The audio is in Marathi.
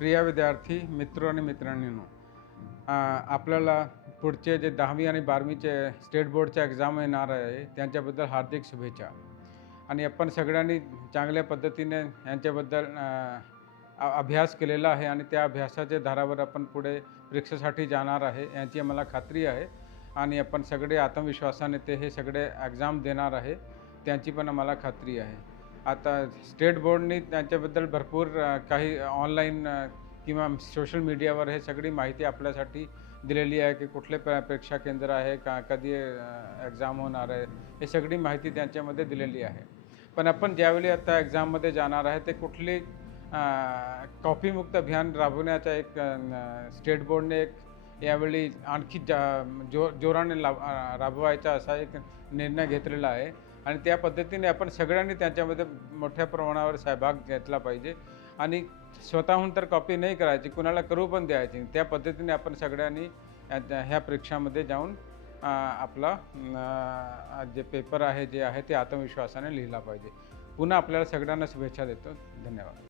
प्रिय विद्यार्थी मित्र आणि मित्रांनो, आपल्याला पुढचे जे 10वी आणि 12वीचे स्टेट बोर्डच्या एक्झाम येणार आहे त्यांच्याबद्दल हार्दिक शुभेच्छा. आणि आपण सगळ्यांनी चांगल्या पद्धतीने यांच्याबद्दल अभ्यास केलेला आहे आणि त्या अभ्यासाच्या धारावर आपण पुढे परीक्षेसाठी जाणार आहे यांची मला खात्री आहे. आणि आपण सगळे आत्मविश्वासाने हे सगळे एक्झाम देणार आहे त्यांची पण आम्हाला खात्री आहे. आता स्टेट बोर्डनी त्यांच्याबद्दल भरपूर काही ऑनलाईन किंवा सोशल मीडियावर हे सगळी माहिती आपल्यासाठी दिलेली आहे की कुठले परीक्षा केंद्र आहे, कधी एक्झाम होणार आहे, हे सगळी माहिती त्यांच्यामध्ये दिलेली आहे. पण आपण ज्यावेळी आता एक्झाममध्ये जाणार आहे ते कुठली कॉपीमुक्त अभियान राबवण्याचा एक स्टेट बोर्डने एक यावेळी आणखी जोराने राबवायचा असा एक निर्णय घेतलेला आहे. आणि त्या पद्धतीने आपण सगळ्यांनी त्याच्यामध्ये मोठ्या प्रमाणावर सहभाग घेतला पाहिजे आणि स्वतःहून तर कॉपी नाही करायची, कुणाला करू पण द्यायची. त्या पद्धतीने आपण सगळ्यांनी ह्या परीक्षामध्ये जाऊन आपला जे पेपर आहे जे आहे ते आत्मविश्वासाने लिहिला पाहिजे. पुन्हा आपल्याला सगळ्यांना शुभेच्छा देतो. धन्यवाद.